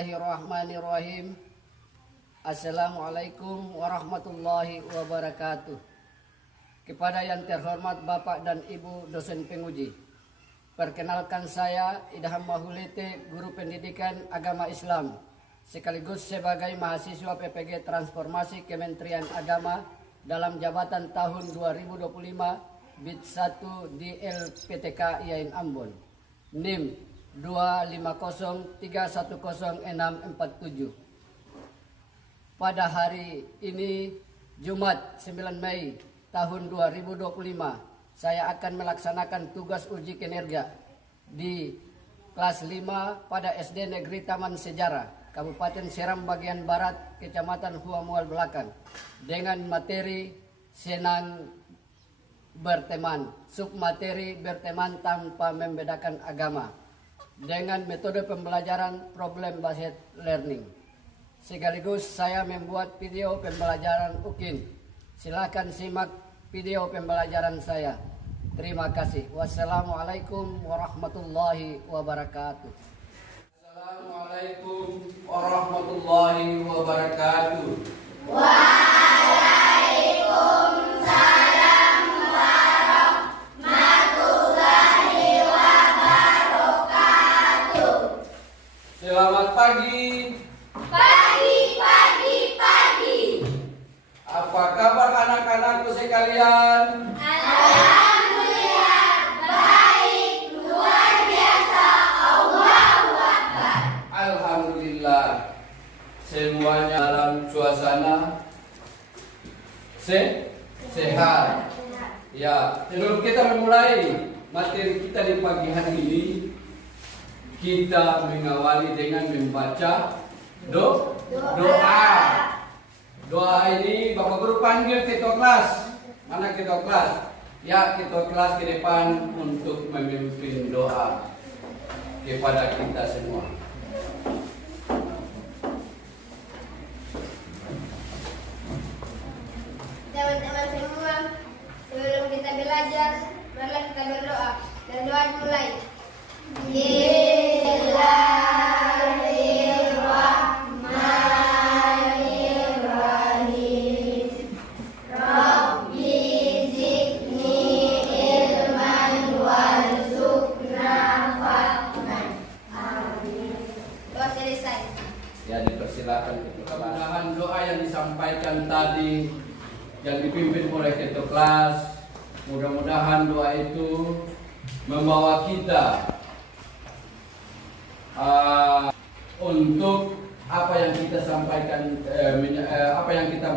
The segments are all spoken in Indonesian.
Bismillahirrahmanirrahim. Assalamualaikum warahmatullahi wabarakatuh. Kepada yang terhormat Bapak dan Ibu dosen penguji, perkenalkan saya Idham Mahulete, guru pendidikan agama Islam, sekaligus sebagai mahasiswa PPG Transformasi Kementerian Agama dalam jabatan tahun 2025 BID 1 di LPTK IAIN Ambon, NIM 250310647. Pada hari ini Jumat 9 Mei tahun 2025, saya akan melaksanakan tugas uji kinerja di kelas 5 pada SD Negeri Taman Sejarah, Kabupaten Seram bagian Barat, Kecamatan Hua Mual Belakang, dengan materi senang berteman, submateri berteman tanpa membedakan agama, dengan metode pembelajaran problem based learning. Sekaligus saya membuat video pembelajaran UKIN. Silakan simak video pembelajaran saya. Terima kasih. Wassalamualaikum warahmatullahi wabarakatuh. Assalamualaikum warahmatullahi wabarakatuh. Waalaikumsalam warahmatullahi wabarakatuh. Selamat pagi. Pagi. Apa kabar anak-anakku sekalian? Alhamdulillah, baik, luar biasa. Allahu Akbar. Alhamdulillah, semuanya dalam suasana sehat. Ya, sebelum kita memulai materi kita di pagi hari ini, kita mengawali dengan membaca doa. Doa ini Bapak Guru panggil ketua kelas. Mana ketua kelas? Ya, ketua kelas ke depan untuk memimpin doa kepada kita semua. Teman-teman semua, sebelum kita belajar, marilah kita berdoa. Dan doa dimulai. Bismillahirrahmanirrahim. Rabbi zidni ilman warzuqna fahman. Amin. Doa selesai. Ya, dipersilakan. Mudah-mudahan doa yang disampaikan tadi yang dipimpin oleh ketua kelas, mudah-mudahan doa itu membawa kita untuk apa yang kita sampaikan, apa yang kita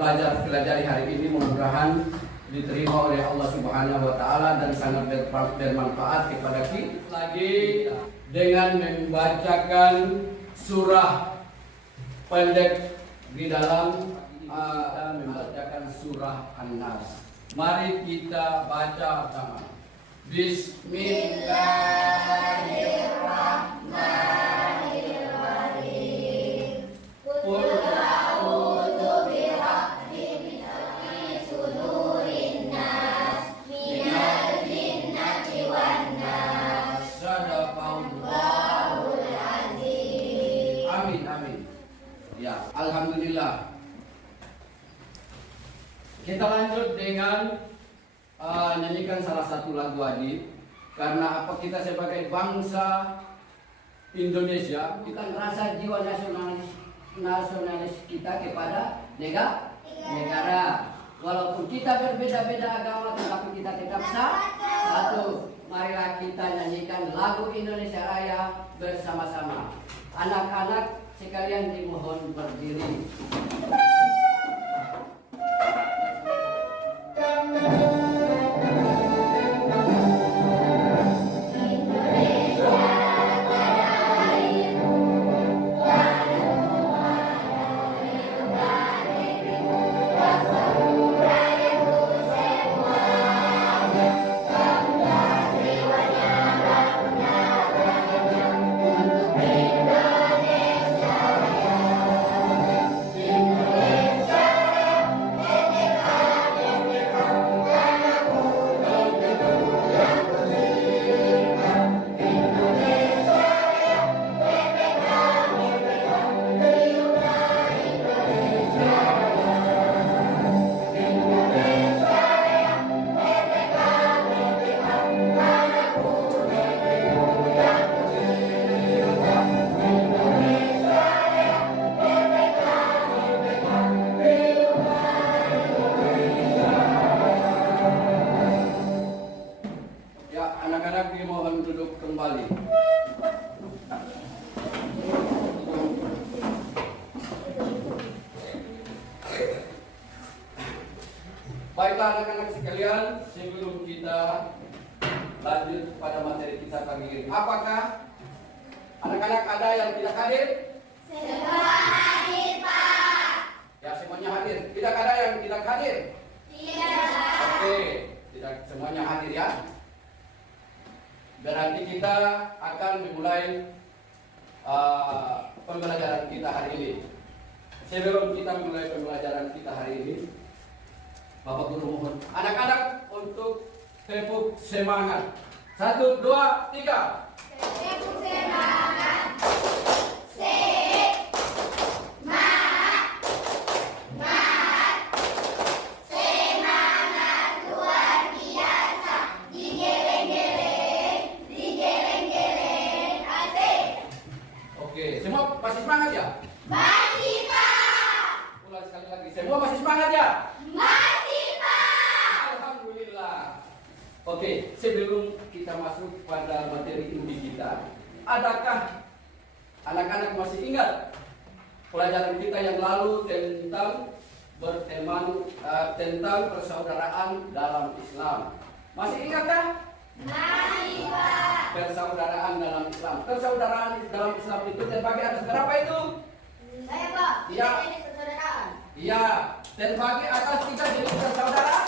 pelajari hari ini, mudah-mudahan diterima oleh Allah Subhanahu wa taala dan sangat bermanfaat kepada kita. Lagi dengan membacakan surah pendek di dalam membacakan surah An-Nas. Mari kita baca bersama. Bismillahirrahmanirrahim. Qul a'udzu birabbil sudurin nas minal jinnati wan nas. Sadaqallahul azim. Amin. Ya, alhamdulillah. Kita lanjut dengan nyanyikan salah satu lagu wajib. Karena apa, kita sebagai bangsa Indonesia, kita merasa jiwa nasionalis kita kepada negara. Walaupun kita berbeda-beda agama, tetapi kita tetap satu. Marilah kita nyanyikan lagu Indonesia Raya bersama-sama. Anak-anak sekalian dimohon berdiri. Indonesia Baiklah anak-anak sekalian, sebelum kita lanjut pada materi kita pagi ini, apakah anak-anak ada yang tidak hadir? Semua hadir, Pak. Ya, semuanya hadir. Tidak ada yang tidak hadir? Tidak. Oke, tidak semuanya hadir ya. Berarti kita akan memulai pembelajaran kita hari ini. Sebelum kita memulai pembelajaran kita hari ini, Bapak Guru mohon anak-anak untuk tepuk semangat. 1, 2, 3. Tepuk semangat. Semangat luar biasa. Digeleng-geleng, digeleng-geleng. Asik. Oke, semua masih semangat ya? Masih, Pak. Ulang sekali lagi. Semua masih semangat ya? Masih, Pak. Alhamdulillah. Oke, sebelum kita masuk pada materi inti kita, adakah anak-anak masih ingat pelajaran kita yang lalu tentang berteman, tentang persaudaraan dalam Islam? Masih ingatkah? Masih, Pak. Persaudaraan dalam Islam. Persaudaraan dalam Islam itu terbagi atas berapa itu? Saya, Pak. Iya. Ini persaudaraan. Iya, terbagi atas 3 jenis persaudaraan.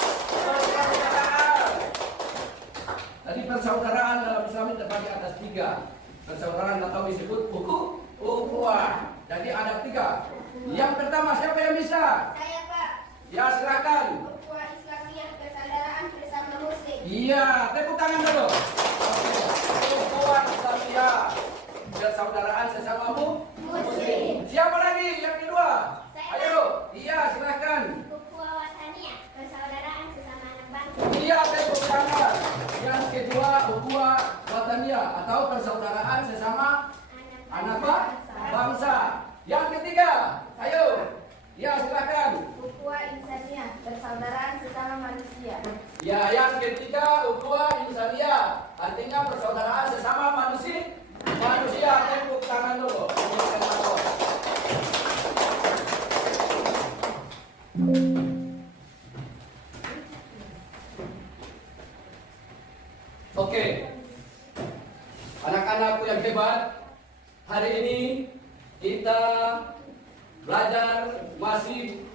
Tadi persaudaraan dalam Islam itu terbagi atas 3. Persaudaraan atau disebut ukhuwah. Jadi ada 3. Yang pertama siapa yang bisa? Saya, Pak. Ya silakan. Ukhuwah Islamiyah, persaudaraan bersama Muslim. Iya, tepuk tangan dulu. Ukhuwah Islamiyah, persaudaraan sesama Muslim. Siapa lagi yang kedua? Saya. Ayo, iya silakan. Ukhuwah Wataniyah, persaudaraan sesama anak bangsa. Iya, tepuk tangan. Yang kedua, ukhuwah wataniyah atau persaudaraan sesama anak bangsa. Yang ketiga, ayo. Ya, silakan. Ukhuwah Insaniyah, persaudaraan sesama manusia. Ya, yang ketiga, ukhuwah insaniyah, artinya persaudaraan sesama manusia. Tepuk tangan dulu. Oke, anak-anakku yang hebat, hari ini kita belajar masih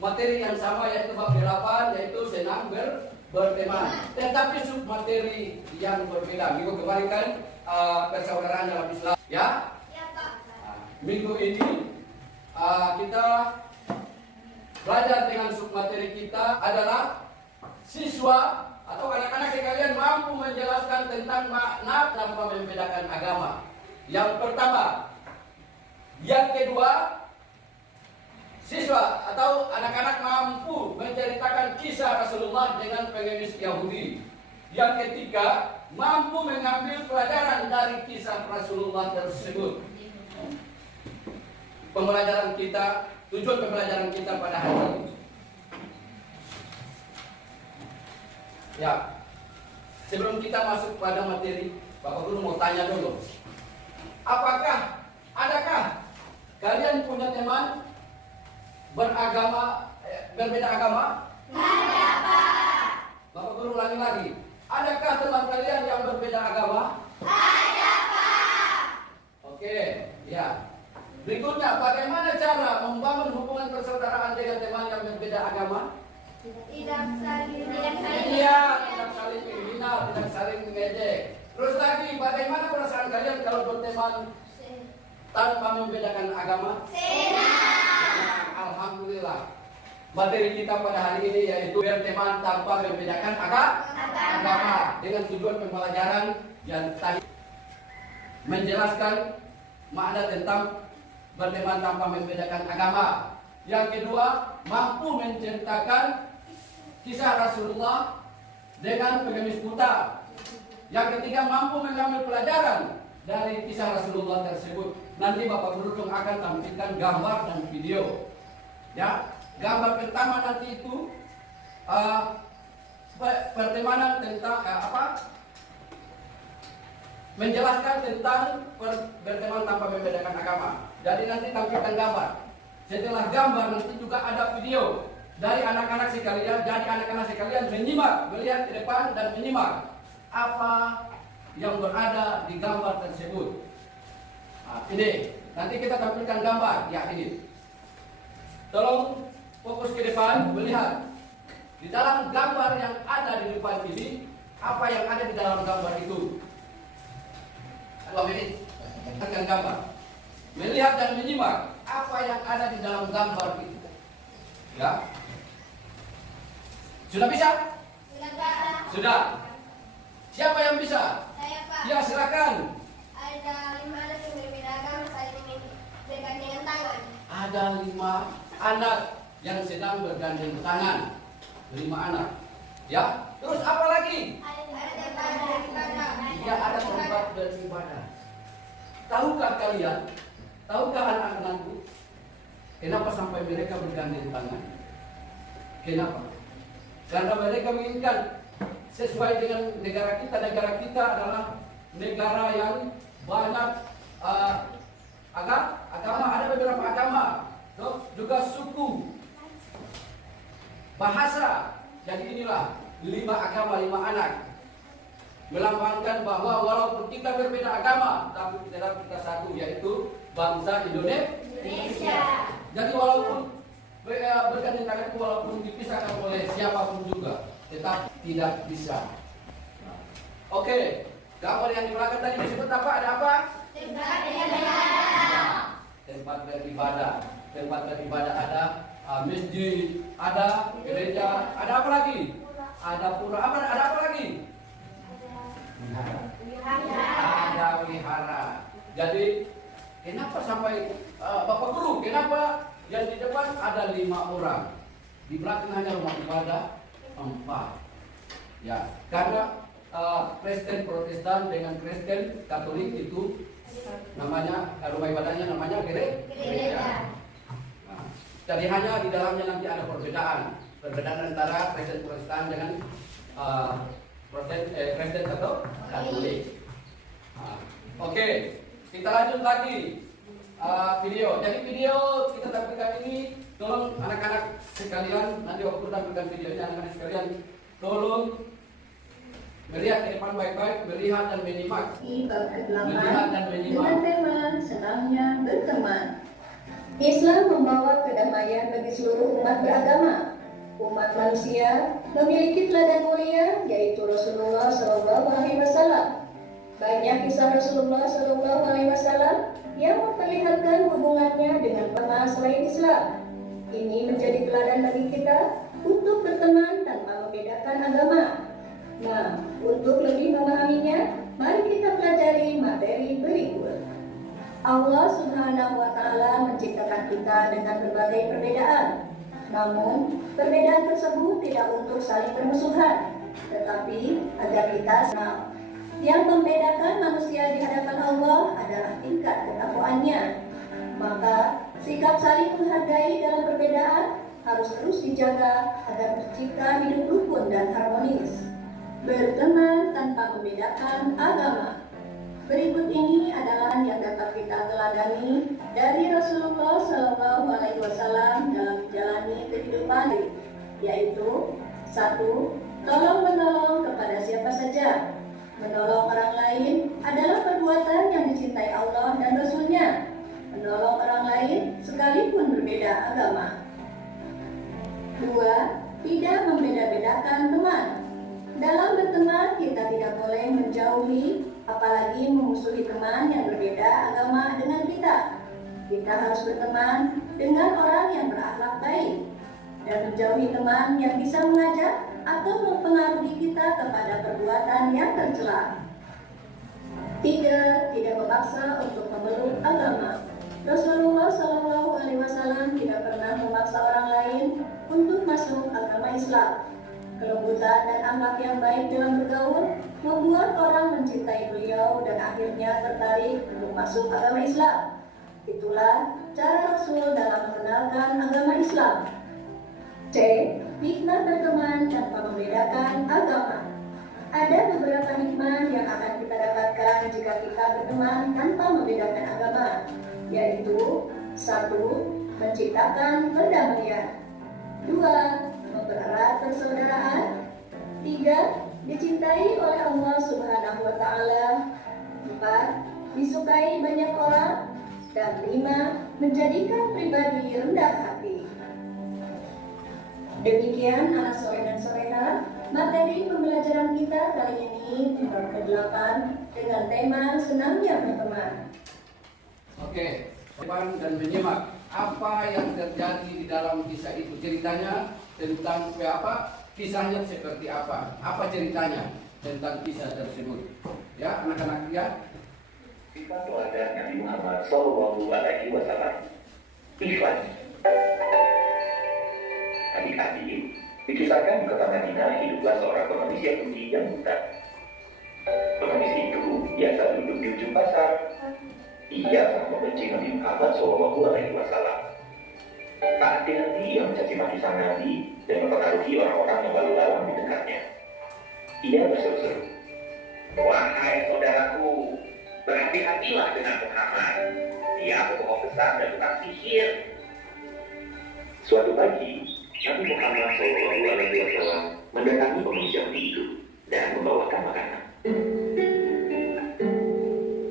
materi yang sama, yaitu bab 8, yaitu senang berteman. Tetapi sub materi yang berbeda. Minggu kemarin kan persaudaraan dalam Islam, ya. Ya, Pak. Minggu ini kita belajar dengan sub materi kita adalah siswa atau anak-anak sekalian mampu menjelaskan tentang makna tanpa membedakan agama. Yang pertama. Yang kedua, siswa atau anak-anak mampu menceritakan kisah Rasulullah dengan pengemis Yahudi. Yang ketiga, mampu mengambil pelajaran dari kisah Rasulullah tersebut. Tujuan pembelajaran kita pada hari ini. Ya, sebelum kita masuk pada materi, Bapak Guru mau tanya dulu. Adakah kalian punya teman berbeda agama? Ada, Pak. Bapak Guru ulangi lagi. Adakah teman kalian yang berbeda agama? Ada, Pak. Oke, ya. Berikutnya, bagaimana cara membangun hubungan persaudaraan dengan teman yang berbeda agama? Tidak saling Iya, tidak saling menghina, tidak saling mengejek. Terus lagi, bagaimana perasaan kalian kalau berteman tanpa membedakan agama? senang. Alhamdulillah. Materi kita pada hari ini yaitu berteman tanpa membedakan agama. Dengan tujuan pembelajaran yang tadi menjelaskan makna tentang berteman tanpa membedakan agama. Yang kedua, mampu menceritakan kisah Rasulullah dengan pengemis buta. Yang ketiga, mampu mengambil pelajaran dari kisah Rasulullah tersebut. Nanti Bapak Guru akan tampilkan gambar dan video. Ya, gambar pertama nanti itu pertemanan tentang menjelaskan tentang berteman tanpa membedakan agama. Jadi nanti tampilkan gambar. Setelah gambar nanti juga ada video. dari anak-anak sekalian, jadi anak-anak sekalian menyimak, melihat ke depan dan menyimak apa yang berada di gambar tersebut. Nah, ini nanti kita tampilkan gambar ya ini. Tolong fokus ke depan, melihat di dalam gambar yang ada di depan ini, apa yang ada di dalam gambar itu. 2 menit akan gambar. Melihat dan menyimak apa yang ada di dalam gambar itu. Ya. Sudah bisa? Sudah, Pak. Sudah. Siapa yang bisa? Saya, Pak. Ya, silakan. Ada 5 anak yang berbeda agama saling bergandengan tangan. Ada 5 anak yang sedang bergandeng tangan. 5 anak. Ya. Terus apa lagi? Ada tempat beribadah. Ya, ada tempat beribadah. Tahukah kalian? Tahukah anak-anakku? Kenapa sampai mereka bergandeng tangan? Kenapa? Karena mereka menginginkan sesuai dengan negara kita. Negara kita adalah negara yang banyak agama. Ada beberapa agama, juga suku, bahasa. Jadi inilah 5 agama, 5 anak. Melambangkan bahwa walaupun kita berbeda agama, tapi tetap kita satu, yaitu bangsa Indonesia. Jadi walaupun bergandeng tangan, walaupun dipisahkan oleh siapapun juga, tetap tidak bisa. Oke, gambar yang di belakang tadi disebut apa? Ada apa? Tempat beribadah. Tempat beribadah ada masjid, ada gereja, ada apa lagi? Ada pura, ada apa lagi? Ada wihara. Jadi kenapa sampai Bapak Guru, kenapa yang di depan ada 5 orang, di belakang hanya rumah ibadah 4? Ya, karena Kristen Protestan dengan Kristen Katolik itu namanya rumah ibadahnya namanya gereja. Nah, jadi hanya di dalamnya nanti ada perbedaan antara Kristen Protestan dengan Kristen atau Katolik. Nah, oke, kita lanjut lagi video. Jadi video kita tampilkan ini, tolong anak-anak sekalian, nanti waktu tampilkan videonya anak-anak sekalian, tolong melihat ke depan baik-baik, melihat dan menyimak. Bab ke-8 Melihat dan menyimak. dengan tema senangnya berteman. Islam membawa kedamaian bagi seluruh umat beragama. Umat manusia memiliki teladan mulia, yaitu Rasulullah SAW. Banyak kisah Rasulullah SAW yang memperlihatkan hubungannya dengan teman selain Islam. Ini menjadi teladan bagi kita untuk berteman tanpa membedakan agama. Nah, untuk lebih memahaminya, mari kita pelajari materi berikut. Allah Subhanahu wa Ta'ala menciptakan kita dengan berbagai perbedaan. Namun, perbedaan tersebut tidak untuk saling bermusuhan, tetapi agar kita senang. Yang membedakan manusia di hadapan Allah adalah tingkat ketakwaannya. Maka, sikap saling menghargai dalam perbedaan harus terus dijaga agar tercipta hidup rukun dan harmonis. Berteman tanpa membedakan agama. Berikut ini adalah yang dapat kita teladani dari Rasulullah SAW dalam menjalani kehidupan, yaitu 1. Tolong menolong kepada siapa saja. Menolong orang lain adalah perbuatan yang dicintai Allah dan Rasul-Nya. Menolong orang lain sekalipun berbeda agama. 2. Tidak membeda-bedakan teman. Dalam berteman, kita tidak boleh menjauhi, apalagi memusuhi teman yang berbeda agama dengan kita. Kita harus berteman dengan orang yang berakhlak baik dan menjauhi teman yang bisa mengajak atau mempengaruhi kita kepada perbuatan yang tercela. 3. Tidak memaksa untuk memeluk agama. Rasulullah SAW tidak pernah memaksa orang lain untuk masuk agama Islam. Kelembutan dan akhlak yang baik dalam bergaul membuat orang mencintai beliau dan akhirnya tertarik untuk masuk agama Islam. Itulah cara Rasul dalam mengenalkan agama Islam. C. Hikmah berteman tanpa membedakan agama. Ada beberapa hikmah yang akan kita dapatkan jika kita berteman tanpa membedakan agama, yaitu 1. Menciptakan perdamaian. 2. persaudaraan. 3. Dicintai oleh Allah Subhanahu wa Ta'ala. 4. Disukai banyak orang. Dan 5. Menjadikan pribadi rendah hati. Demikian anak sore dan soreha, materi pembelajaran kita kali ini bab ke-8 dengan tema senangnya berteman. Oke, teman dan menyimak apa yang terjadi di dalam kisah itu. Ceritanya tentang apa? Kisahnya seperti apa? Apa ceritanya tentang kisah tersebut? Ya, anak-anak ya. Kita teladan Nabi Muhammad Sallallahu Alaihi Wasallam. Ikhlas. Adik-adik, dikisahkan di kota Madinah hiduplah seorang pengemis Yahudi yang buta. Pengemis itu biasa duduk di ujung pasar. Ia sangat membenci Nabi Muhammad Sallallahu Alaihi Wasallam. Tak hati-hati ia mencaci maki sang Nabi dan mempengaruhi orang-orang yang lalu lalang di dekatnya. Ia berseru-seru, "Wahai saudaraku, berhati-hatilah dengan Muhammad. Dia pembohong besar dan tukang sihir." Suatu pagi, Nabi Muhammad SAW mendatangi pengemis Yahudi itu dan membawakan makanan.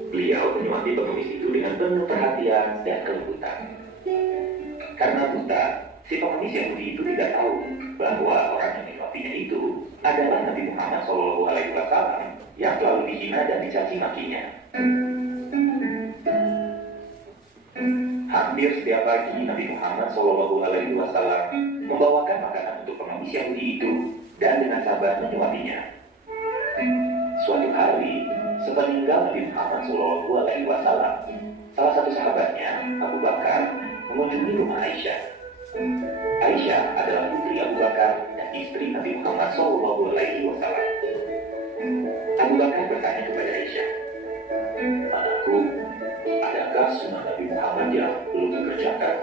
Beliau menyuapi pengemis itu dengan penuh perhatian dan kelembutan. Karena buta, si pengemis Yahudi itu tidak tahu bahwa orang yang menyuapinya itu adalah Nabi Muhammad SAW yang selalu dihina dan dicaci makinya. Hampir setiap pagi Nabi Muhammad SAW membawakan makanan untuk pengemis Yahudi itu dan dengan sabar menyuapinya. Suatu hari, sepeninggal Nabi Muhammad SAW, salah satu sahabatnya, Abu Bakar, mengunjungi rumah Aisyah. Aisyah adalah putri Abu Bakar dan istri Nabi Muhammad SAW. Abu Bakar bertanya kepada Aisyah, "Anakku, adakah sunnah Nabi Muhammad yang belum dikerjakan?"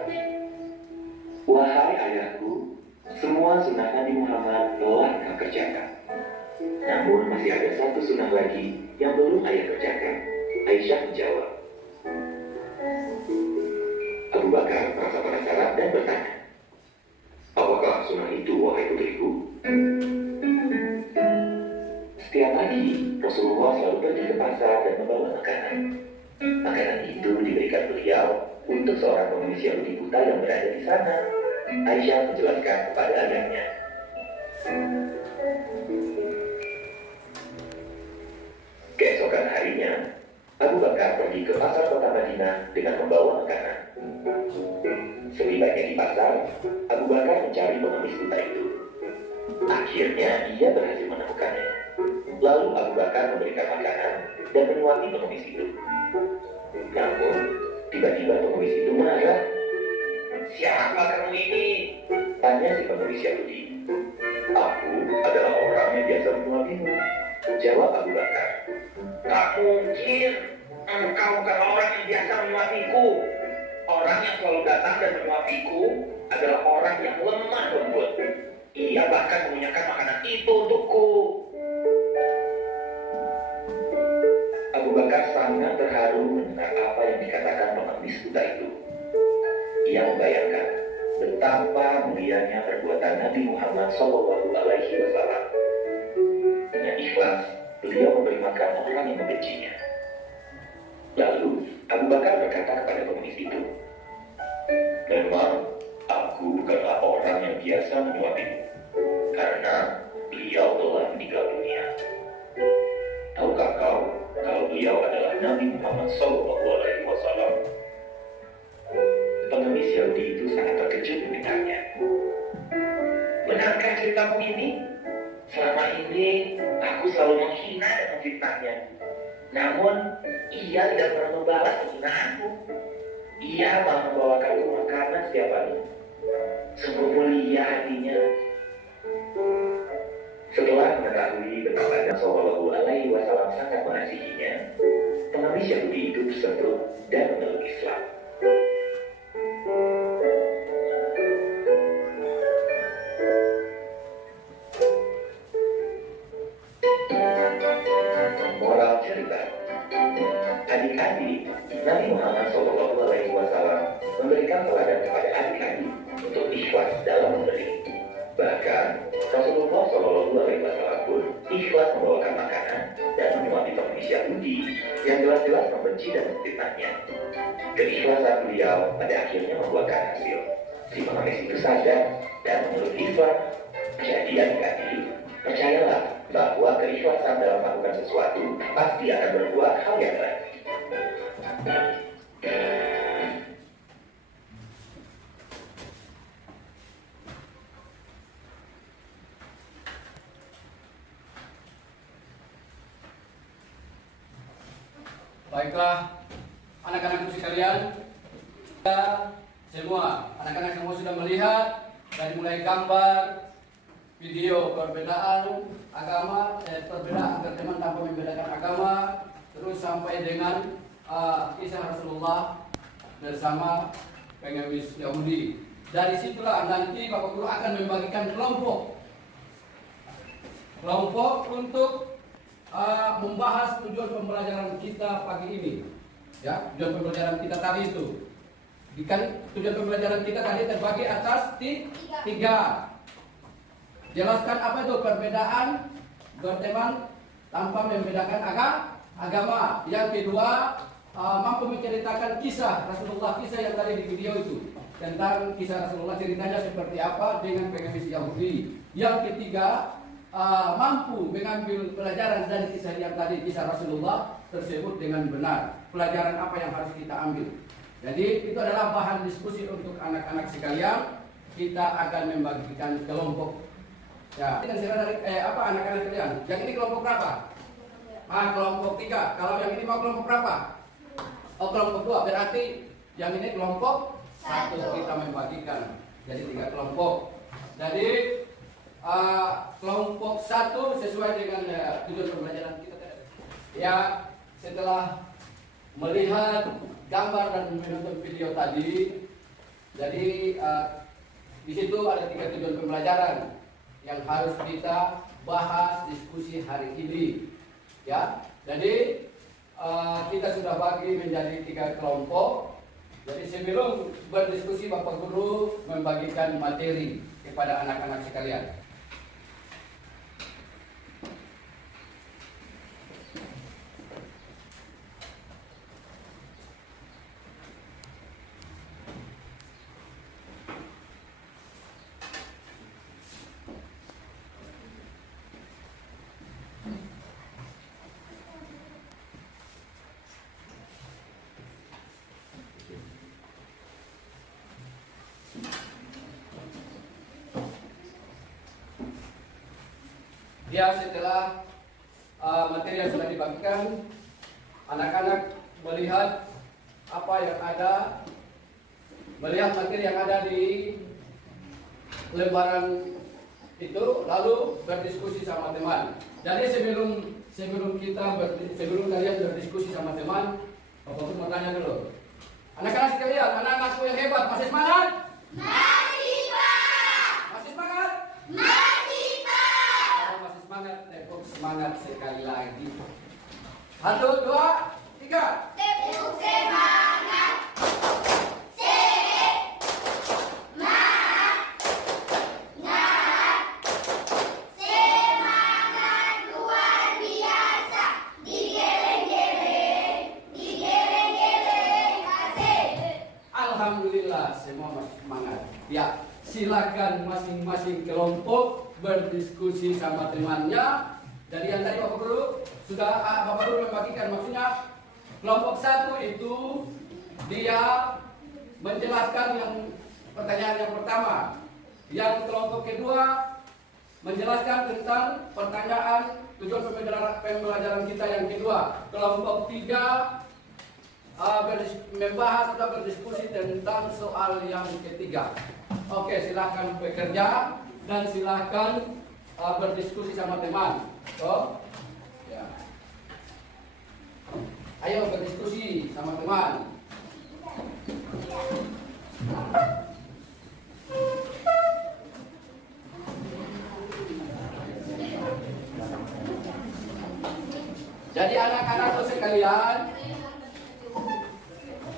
"Wahai ayahku, semua sunnah Nabi Muhammad telah kau kerjakan. Namun masih ada satu sunnah lagi yang belum ayah kerjakan." Aisyah menjawab. Abu Bakar merasa penasaran dan bertanya, "Apakah sunnah itu, wahai putriku?" Setiap pagi, Rasulullah selalu pergi ke pasar dan membawa makanan. Makanan itu diberikan beliau untuk seorang pengemis Yahudi buta yang berada di sana. Aisyah menjelaskan kepada ayahnya. Keesokan harinya, Abu Bakar pergi ke pasar kota Madinah dengan membawa makanan. Selibanya di pasar, Abu Bakar mencari pengemis buta itu. Akhirnya ia berhasil menemukannya. Lalu Abu Bakar memberikan makanan dan menyuapi pengemis itu. Namun, tiba-tiba pengemis itu marah. "Siapa kamu ini?" tanya si pengemis Yahudi. "Aku adalah orang yang biasa menyuapimu," jawab Abu Bakar. "Tak mungkin, engkau bukan orang yang biasa menyuapiku. Orang yang selalu datang dan menyuapiku adalah orang yang lemah lembut. Ia bahkan mengunyahkan makanan itu untukku." Abu Bakar sangat terharu mendengar apa yang dikatakan pengemis buta itu. Ia membayangkan betapa mulianya perbuatan Nabi Muhammad SAW. Dengan ikhlas, beliau memberi makan orang yang membencinya. Lalu, Abu Bakar berkata kepada pengemis itu, "Memang, aku bukanlah orang yang biasa menyuapimu, karena beliau telah meninggal dunia. Tahukah kau kalau beliau adalah Nabi Muhammad SAW?" Pengemis Yahudi itu sangat terkejut mendengarnya. "Benarkah ceritamu ini? Selama ini aku selalu menghina dan memfitnahnya. Namun ia tidak pernah membalas penghinaan-ku. Ia malah membawakanku makanan setiap hari. Sungguh mulia hatinya." Setelah mengetahui betapa Nabi Sallallahu Alaihi Wasallam sangat mengasihinya, pengemis Yahudi itu tersentuh dan memeluk Islam. Moral cerita: adik-adik, Nabi Muhammad SAW memberikan teladan kepada adik-adik untuk ikhlas dalam memberi. Bahkan Rasulullah Shallallahu Alaihi Wasallam pun ikhlas membawakan makanan dan menyuapi pengemis Yahudi yang jelas-jelas membenci dan memfitnahnya. Keikhlasan beliau pada akhirnya membuahkan hasil. Si pengemis itu sadar dan menurut Islam. Jadi adik-adik, percayalah bahwa keikhlasan dalam melakukan sesuatu pasti akan berbuah hal yang baik. Baiklah, anak-anakku sekalian, kita semua, anak-anak semua sudah melihat dari mulai gambar, video perbedaan agama, perbedaan antar teman tanpa membedakan agama, terus sampai dengan kisah Rasulullah bersama pengemis Yahudi. Dari situlah nanti Bapak Guru akan membagikan kelompok untuk membahas tujuan pembelajaran kita pagi ini. Ya, tujuan pembelajaran kita tadi itu. Kan tujuan pembelajaran kita tadi terbagi atas tiga. Jelaskan apa itu perbedaan berteman tanpa membedakan agama. Yang kedua, mampu menceritakan kisah Rasulullah, kisah yang tadi di video itu. Tentang kisah Rasulullah, ceritanya seperti apa dengan pengemis Yahudi. Yang ketiga, mampu mengambil pelajaran dari kisah yang tadi, kisah Rasulullah tersebut dengan benar. Pelajaran apa yang harus kita ambil. Jadi itu adalah bahan diskusi untuk anak-anak sekalian. Kita akan membagikan kelompok. Ya, dan dari anak-anak sekalian. Yang ini kelompok berapa? Kelompok 3. Kalau yang ini mau kelompok berapa? Kelompok 2. Berarti yang ini kelompok 1. Kita membagikan. Jadi 3 kelompok. Jadi kelompok 1 sesuai dengan tujuan pembelajaran kita tadi. Ya, setelah melihat gambar dan menonton video tadi, jadi di situ ada 3 tujuan pembelajaran yang harus kita bahas diskusi hari ini. Ya, jadi kita sudah bagi menjadi 3 kelompok. Jadi sebelum berdiskusi, Bapak Guru membagikan materi kepada anak-anak sekalian. Ya, setelah materi yang sudah dibagikan, anak-anak melihat apa yang ada, melihat materi yang ada di lembaran itu, lalu berdiskusi sama teman. Jadi sebelum kalian berdiskusi sama teman, Bapak Guru mau tanya dulu. Anak-anak sekalian, anak-anakku yang hebat, masih semangat? Masih, Pak. Masih semangat? Masih, Pak. Kalau masih semangat, tepuk semangat sekali lagi. 1, 2, 3. Tepuk semangat. Semangat luar biasa. Digeleng-geleng, asik. Alhamdulillah, semua masih semangat. Ya, silakan masing-masing kelompok berdiskusi sama temannya. Dari yang tadi Bapak Guru sudah Bapak Guru membagikan, maksudnya kelompok 1 itu dia menjelaskan yang pertanyaan yang pertama. Yang kelompok kedua menjelaskan tentang pertanyaan tujuan pembelajaran kita yang kedua. Kelompok 3 membahas atau berdiskusi tentang soal yang ketiga. Oke, silakan bekerja dan silakan berdiskusi sama teman. Ya. Ayo berdiskusi sama teman. Jadi anak-anakku sekalian,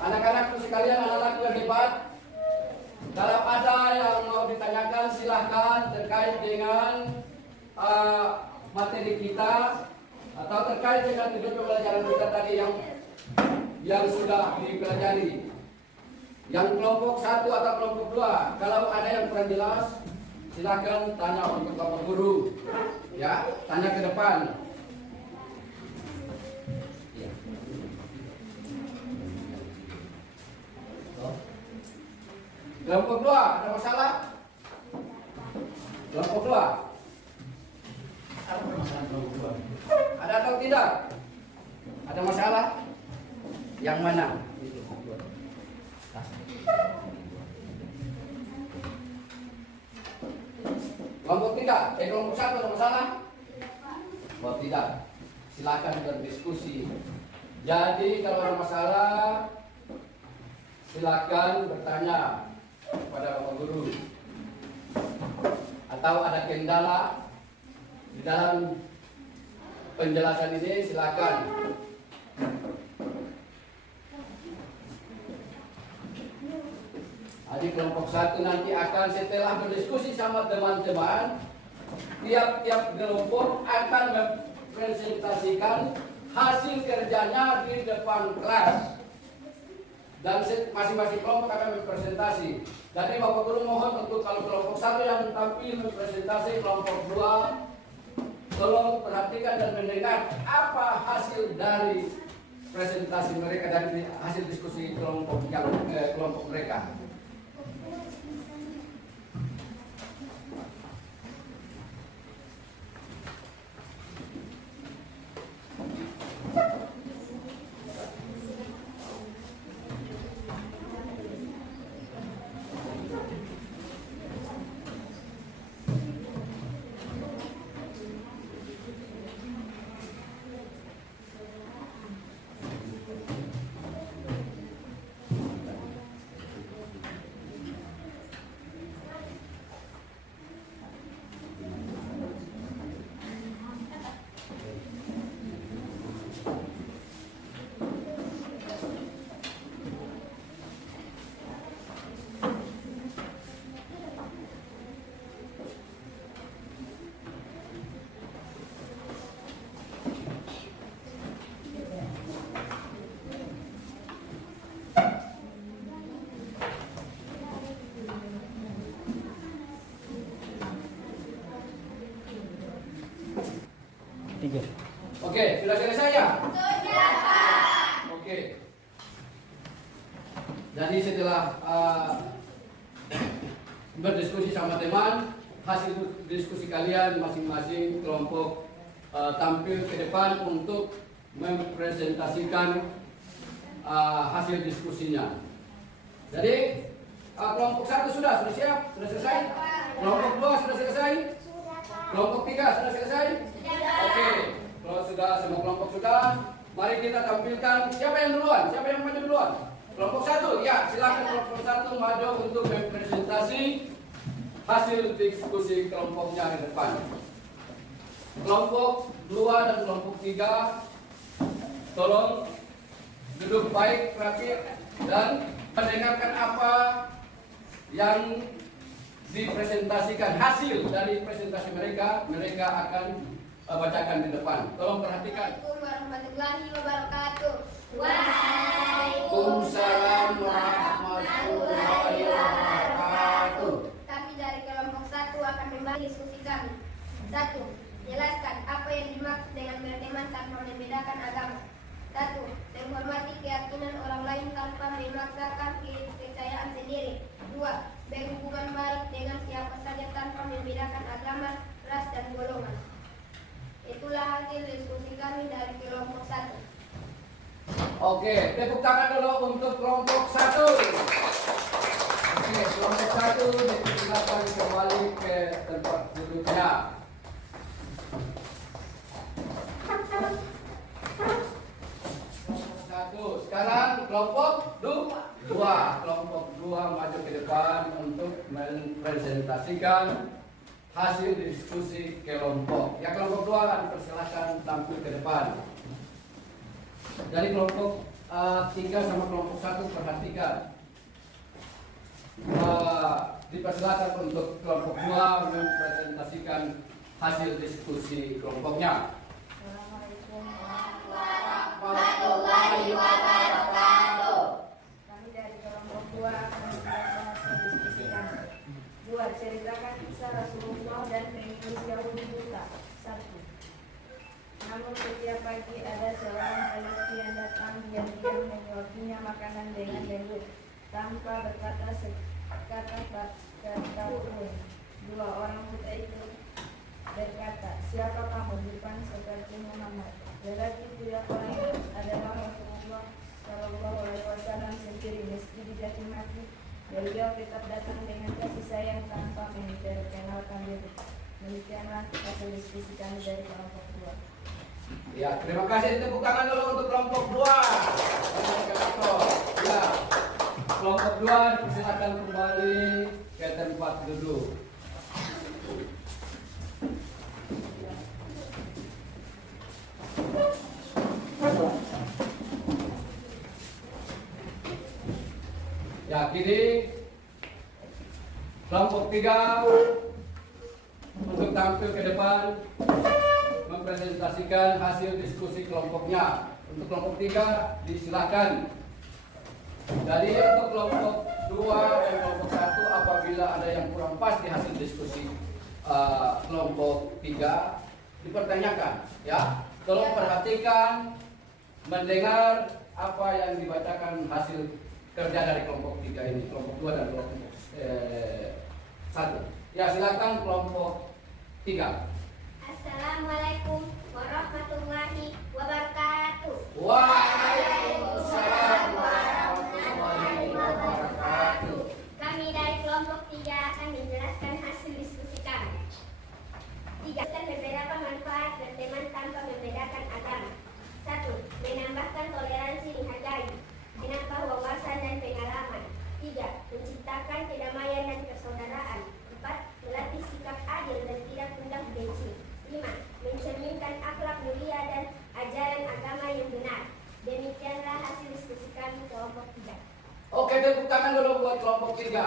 anak-anakku yang hebat, Kalau ada yang mau ditanyakan silahkan terkait dengan materi kita atau terkait dengan tujuan pembelajaran kita tadi yang sudah dipelajari. Yang kelompok 1 atau kelompok 2, kalau ada yang kurang jelas silahkan tanya untuk Bapak Guru. Ya, tanya ke depan. Kelompok 2, ada masalah? Kelompok 2. Apa permasalahan kelompok 2? Ada atau tidak? Ada masalah? Yang mana? Kelompok 3, kelompok 1 ada masalah? Oh tidak. Silakan berdiskusi. Jadi kalau ada masalah silakan bertanya kepada Bapak Guru. Atau ada kendala di dalam penjelasan ini silakan. Jadi kelompok 1 nanti akan setelah berdiskusi sama teman-teman, tiap-tiap kelompok akan mempresentasikan hasil kerjanya di depan kelas. Dan masing-masing kelompok akan berpresentasi. Jadi Bapak Guru mohon untuk kalau kelompok 1 yang tampil mempresentasi, kelompok 2 tolong perhatikan dan mendengar apa hasil dari presentasi mereka, dari hasil diskusi kelompok mereka. Oke, sudah selesai ya? Sudah, Pak. Oke. Jadi setelah berdiskusi sama teman, hasil diskusi kalian masing-masing kelompok tampil ke depan untuk mempresentasikan hasil diskusinya. Jadi kelompok 1 sudah siap? Sudah selesai? Kelompok 2 sudah selesai? Kelompok 3 sudah selesai? Oke. Kalau sudah semua kelompok sudah, mari kita tampilkan siapa yang duluan, siapa yang maju duluan. Kelompok 1, ya silakan kelompok 1 maju untuk mempresentasi hasil diskusi kelompoknya di depan. Kelompok 2 dan kelompok 3 tolong duduk baik, rapi dan mendengarkan apa yang dipresentasikan, hasil dari presentasi mereka akan bacakan di depan. Tolong perhatikan. Assalamualaikum warahmatullahi wabarakatuh. Waalaikumsalam warahmatullahi wabarakatuh. Kami dari kelompok 1 akan membahas diskusi kami. 1. Jelaskan apa yang dimaksud dengan berteman tanpa membedakan agama. 1. Menghormati keyakinan orang lain tanpa memaksakan kepercayaan sendiri. 2. Berhubungan baik dengan siapa saja tanpa membedakan agama, ras, dan golongan. Itulah hasil diskusi kami dari kelompok 1. Oke, tepuk tangan dulu untuk kelompok 1. Oke, kelompok 1 dipersilakan kembali ke tempat duduknya. Sekarang kelompok 2. Kelompok 2 maju ke depan untuk mempresentasikan hasil diskusi kelompok. Ya, kelompok 2 dipersilakan tampil ke depan. Dari kelompok 3 sama kelompok 1 perhatikan. dipersilakan untuk kelompok 2 mempresentasikan hasil diskusi kelompoknya. Assalamualaikum warahmatullahi wabarakatuh. Kami dari kelompok 2 akan membacakan hasil diskusi kami. 2. Ceritakan kisah Rasulullah dan pengikut Yahudi buta. 1. Namun setiap pagi ada seorang lelaki yang datang yang menyuapinya makanan dengan lembut tanpa berkata kata pun. 2. Orang buta itu berkata, siapa kamu? Bukan seperti Muhammad. Lelaki itu yang lain adalah Rasulullah Shallallahu Alaihi Wasallam sendiri. Meski dicaci maki, beliau tetap datang dengan kasih sayang tanpa memperkenalkan diri. Demikianlah hasil diskusi kami dari kelompok 2. Ya, terima kasih. Tepuk tangan dulu untuk kelompok 2. Ya, kelompok 2 silakan kembali ke tempat duduk. Ya, kini kelompok 3 untuk tampil ke depan mempresentasikan hasil diskusi kelompoknya. Untuk kelompok 3 disilakan. Jadi untuk kelompok 2 dan kelompok 1 apabila ada yang kurang pas di hasil diskusi kelompok 3 dipertanyakan, ya. Tolong perhatikan, mendengar apa yang dibacakan hasil kerja dari kelompok 3 ini, kelompok 2 dan kelompok 1. Ya, silakan kelompok 3. Assalamualaikum warahmatullahi wabarakatuh. Waalaikumsalam warahmatullahi wabarakatuh. Kami dari kelompok 3 akan menjelaskan hasil diskusi kami. 3. Beberapa manfaat berteman tanpa membedakan agama. 1. Menambahkan toleransi menghargai, menambah wawasan dan pengalaman. 3. Menciptakan kedamaian dan persaudaraan. 4. Melatih sikap adil dan tidak mudah benci. 5. Mencerminkan akhlak mulia dan ajaran agama yang benar. Demikianlah hasil diskusi kami kelompok 3. Oke, tepuk tangan dulu buat kelompok 3.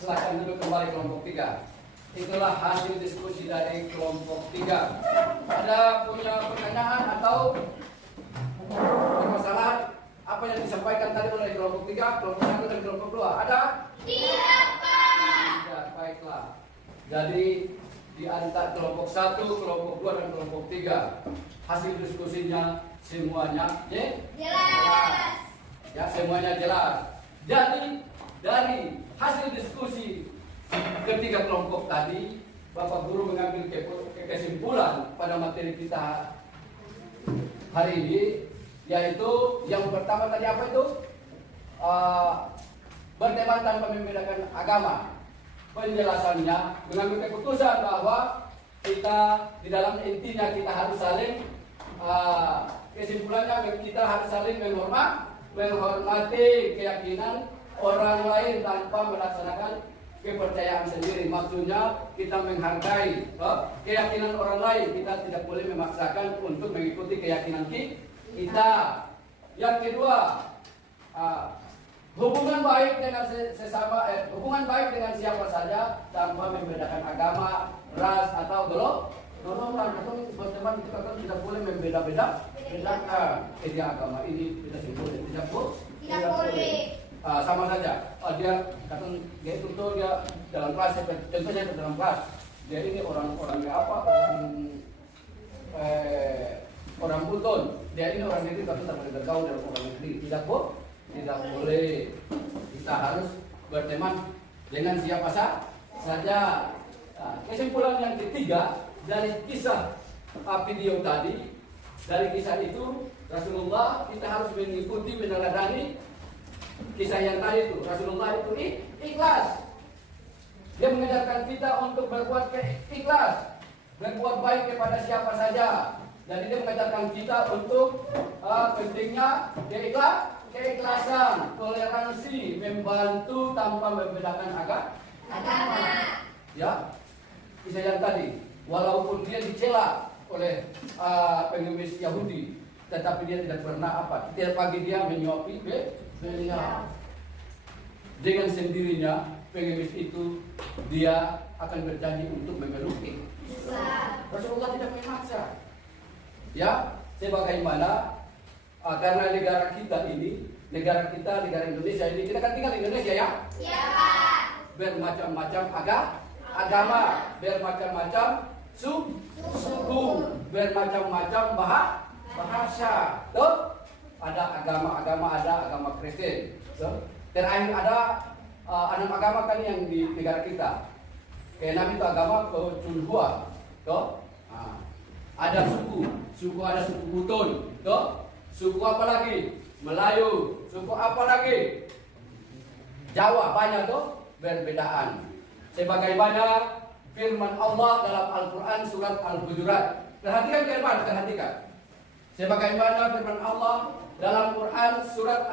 Silakan duduk kembali kelompok 3. Itulah hasil diskusi dari kelompok 3. Ada punya pertanyaan atau permasalahan apa yang disampaikan tadi oleh kelompok 3, kelompok 1 dan kelompok 2? Ada? Tidak, Pak. Tidak, baiklah. Jadi di antara kelompok 1, kelompok 2 dan kelompok 3 hasil diskusinya semuanya Jelas. ya, semuanya jelas. Jadi dari hasil diskusi ketiga kelompok tadi, Bapak Guru mengambil kesimpulan pada materi kita hari ini, yaitu yang pertama tadi apa itu? Berteman tanpa membedakan agama. Penjelasannya mengambil keputusan bahwa kita di dalam intinya kita harus saling kesimpulannya kita harus saling menghormati keyakinan orang lain tanpa melaksanakan kepercayaan sendiri. Maksudnya kita menghargai keyakinan orang lain. Kita tidak boleh memaksakan untuk mengikuti keyakinan kita. Yang kedua, hubungan baik dengan hubungan baik dengan siapa saja tanpa membedakan agama, ras atau golongan. Atau teman-teman kita kan tidak boleh bedakan agama ini tidak boleh, tidak boleh. Sama saja. Dia katakan dia itu tuh dia dalam kelas, contohnya dalam kelas dia ini orangnya apa, orang Buton, dia ini orang negeri tapi tak boleh bergaul dengan orang negeri. Tidak boleh. Kita harus berteman dengan siapa saja. Kesimpulan yang ketiga dari kisah video tadi, dari kisah itu Rasulullah kita harus mengikuti, meneladani kisah yang tadi itu. Rasulullah itu ikhlas. Dia mengajarkan kita untuk berbuat ikhlas, berbuat baik kepada siapa saja. Jadi dia mengajarkan kita untuk pentingnya keikhlasan, toleransi, membantu tanpa membedakan agama. Ya, kisah yang tadi, walaupun dia dicela oleh pengemis Yahudi, tetapi dia tidak pernah apa. Tiap pagi dia menyuapi beliau. Dengan sendirinya pengemis itu dia akan berjanji untuk memeluk Islam. Rasulullah tidak memaksa. Ya, sebagaimana karena negara kita ini, negara Indonesia ini, kita kan tinggal di Indonesia ya? Iya, Pak. Bermacam-macam agama, bermacam-macam suku, bermacam-macam bahasa. Tuh, ada agama Kristen. Tuh. Terakhir ada 6 agama kan yang di negara kita. Keenam itu agama Tionghoa. Tuh. Nah, ada suku ada suku Buton. Tuh. Suku apa lagi? Melayu. Suku apa lagi? Jawa, banyak tuh berbedaan. Sebagaimana firman Allah dalam Al-Quran surat Al-Hujurat. Perhatikan firman, perhatikan. Sebagaimana firman Allah dalam Quran surat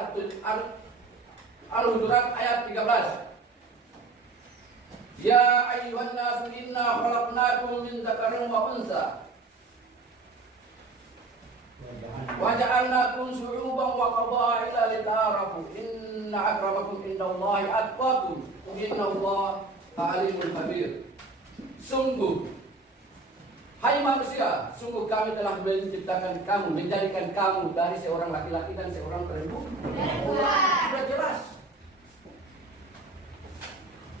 Al-Hujurat ayat 13. Ya ayyuhan nasu inna khalaqnakum min dzakarin wa unsa wa ja'alnakum syu'uban wa qabaila lita'arafu inna akramakum indallahi atqakum innallaha alimul khabir. Sungguh, hai manusia, sungguh kami telah menciptakan kamu, menjadikan kamu dari seorang laki-laki dan seorang perempuan. Sudah jelas.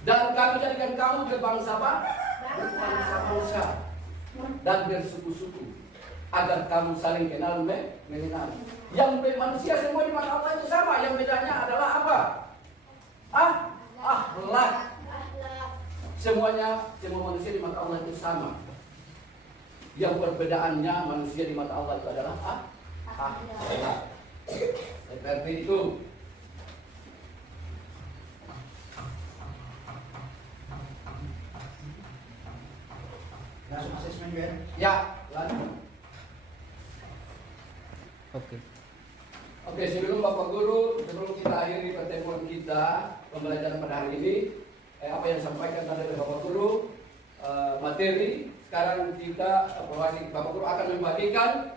Dan kami jadikan kamu berbangsa-bangsa dan bersuku-suku agar kamu saling kenal mengenal. Yang manusia semua di mata Allah itu sama. Yang bedanya adalah apa? Akhlak. Semua manusia di mata Allah itu sama. Yang perbedaannya manusia di mata Allah itu adalah akhlak. Seperti itu. Langsung asesmen ya? Ya, lanjut. Oke, sebelum kita akhiri pertemuan kita pembelajaran pada hari ini, apa yang disampaikan tadi oleh Bapak Guru, materi. Sekarang Bapak Guru akan membagikan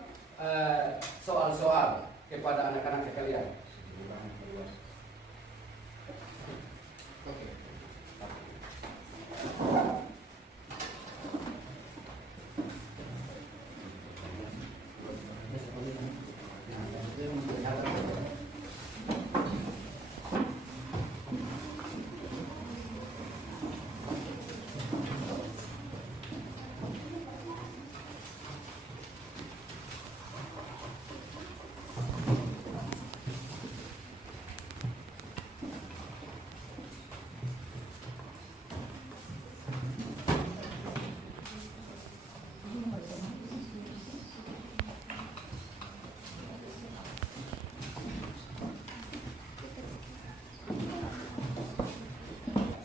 soal-soal kepada anak-anak sekalian.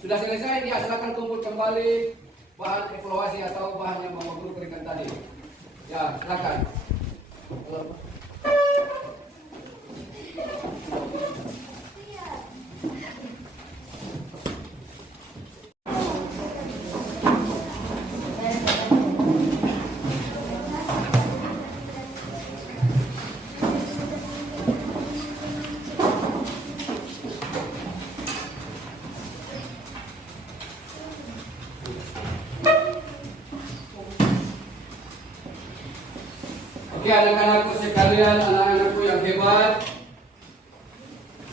Sudah selesai, dia silakan kumpul kembali bahan evaluasi atau bahan yang Bapak Guru berikan tadi. Ya, silakan. Oke, anak-anakku sekalian, anak-anakku yang hebat,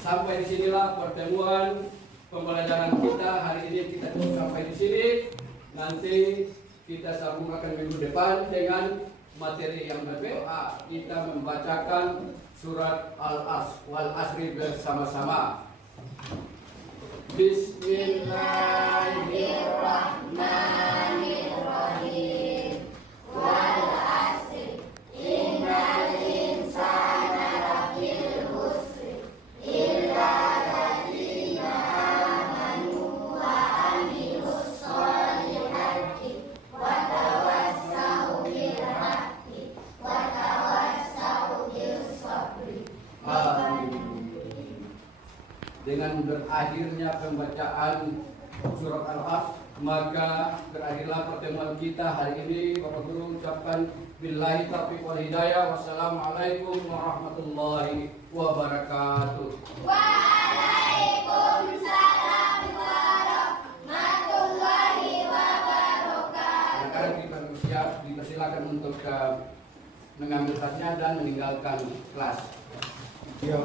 sampai di sinilah pertemuan pembelajaran kita hari ini. Kita cukup sampai di sini. Nanti kita sambung akan minggu depan dengan materi yang berbeda. Kita membacakan surat Wal Asri bersama-sama. Bismillahirrahmanirrahim. Wal Asri. Innal insana lafil khusr illa alladziina aamanu wa 'amilus shalihati wa tawassau bil haqqi wa tawassau bis sabri. Dengan berakhirnya pembacaan surat Al-Asr, Maka berakhirlah pertemuan kita hari ini. Bapak Guru ucapkan billahi taufiq wal hidayah. Wassalamualaikum warahmatullahi wabarakatuh. Waalaikumsalam warahmatullahi wabarakatuh. Silakan siap, dipersilakan untuk mengambil tasnya dan meninggalkan kelas. Iya.